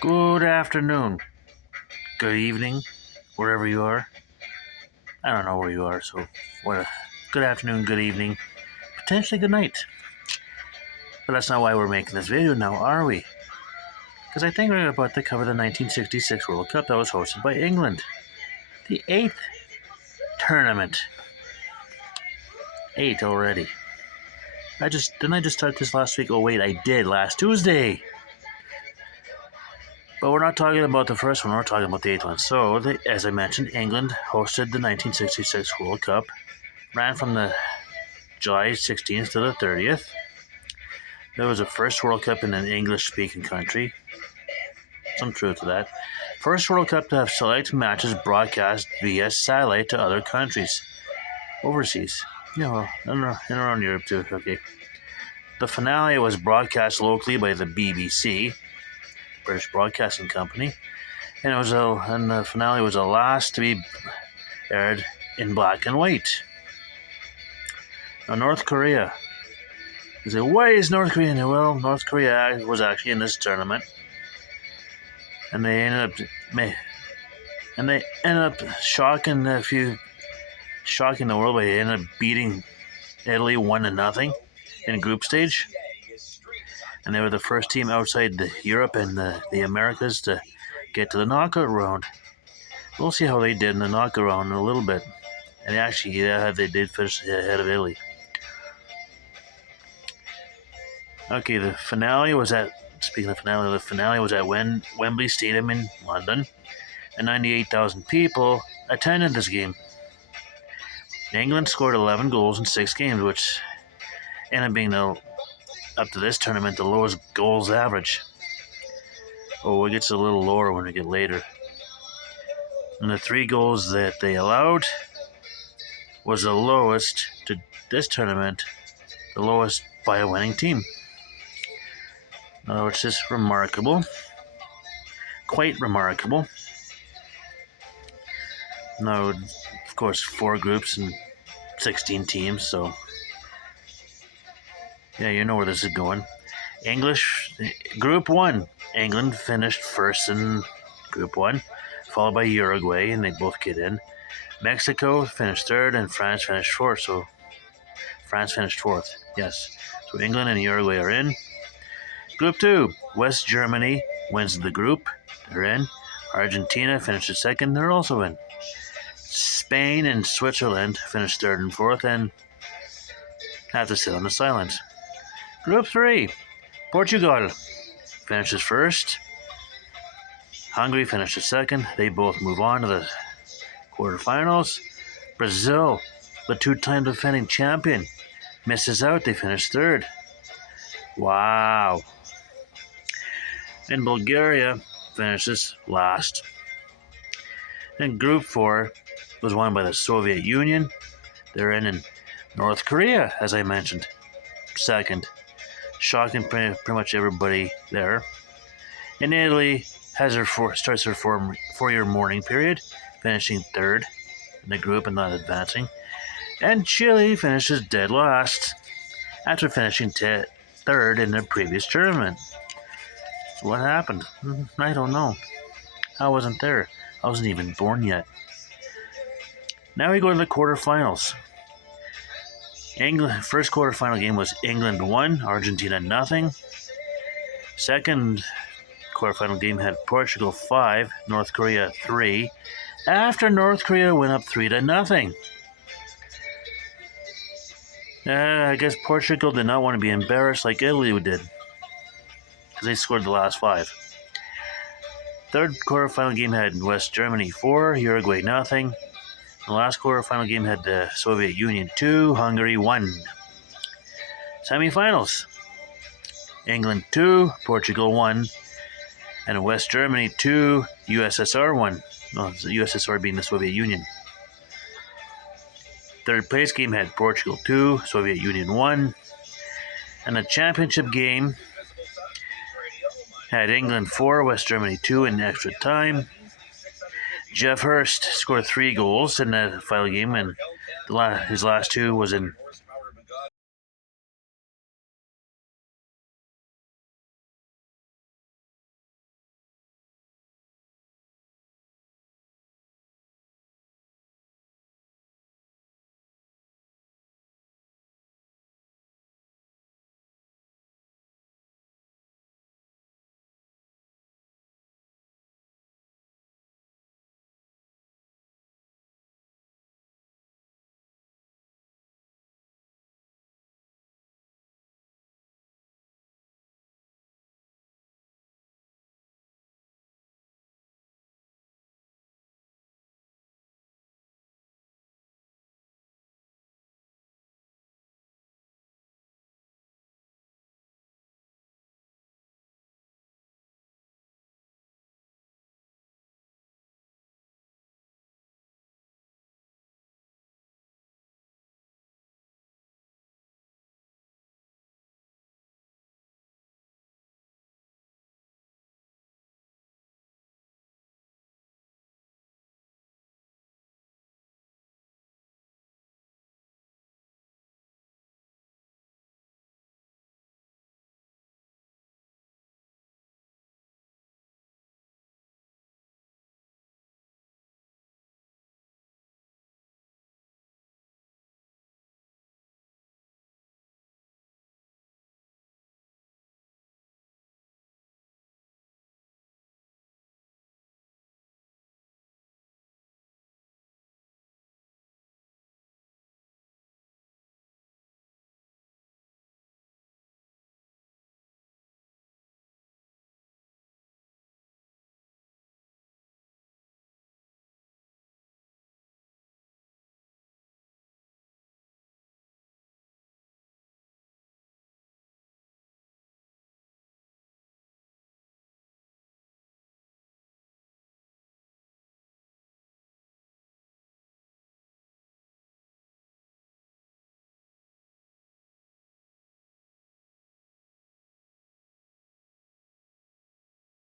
Good afternoon, good evening, wherever you are. I don't know where you are, so what? Good afternoon, good evening, potentially good night. But that's not why we're making this video now, are we? Because I think we're about to cover the 1966 World Cup that was hosted by England, the 8th tournament. 8 already. I just start this last week. Oh wait, I did last Tuesday. But we're not talking about the first one, we're talking about the 8th one. So, as I mentioned, England hosted the 1966 World Cup, ran from the July 16th to the 30th. There was a first World Cup in an English-speaking country. Some truth to that. First World Cup to have select matches broadcast via satellite to other countries. Overseas. Yeah, well, in around Europe too, okay. The finale was broadcast locally by the BBC, British Broadcasting Company, and the finale was the last to be aired in black and white. Now, North Korea. You say, why is North Korea in it? Well, North Korea was actually in this tournament, and they ended up shocking the world by they ended up beating Italy 1-0 in group stage, and they were the first team outside Europe and the Americas to get to the knockout round. We'll see how they did in the knockout round in a little bit, and actually, they did finish ahead of Italy. Okay, the finale was at Wembley Stadium in London, and 98,000 people attended this game. England scored 11 goals in 6 games, which ended up being, up to this tournament, the lowest goals average. Oh, it gets a little lower when we get later. And the 3 goals that they allowed was the lowest to this tournament, the lowest by a winning team. Which is remarkable. Quite remarkable. Now, of course, 4 groups and 16 teams, so yeah, you know where this is going. Group 1. England finished first in Group 1, followed by Uruguay, and they both get in. Mexico finished third, and France finished fourth. Yes. So England and Uruguay are in. Group 2, West Germany wins the group. They're in. Argentina finishes second. They're also in. Spain and Switzerland finished third and fourth and have to sit on the sidelines. Group 3, Portugal finishes first. Hungary finishes second. They both move on to the quarterfinals. Brazil, the 2-time defending champion, misses out. They finish third. Wow. And Bulgaria finishes last. And Group 4 was won by the Soviet Union. They're in North Korea, as I mentioned, second. Shocking pretty much everybody there. And Italy starts her 4-year mourning period, finishing third in the group and not advancing. And Chile finishes dead last after finishing third in their previous tournament. What happened? I don't know. I wasn't there. I wasn't even born yet. Now we go to the quarterfinals. First quarterfinal game was England 1, Argentina 0. Second quarterfinal game had Portugal 5, North Korea 3. After North Korea went up 3-0. I guess Portugal did not want to be embarrassed like Italy did, because they scored the last 5. Third quarterfinal game had West Germany 4, Uruguay 0. The last quarterfinal game had the Soviet Union 2, Hungary 1. Semifinals: England 2, Portugal 1, and West Germany 2, USSR 1. No, the USSR being the Soviet Union. Third place game had Portugal 2, Soviet Union 1. And the championship game had England 4, West Germany 2 in extra time. Jeff Hurst scored 3 goals in the final game, and his last 2 was in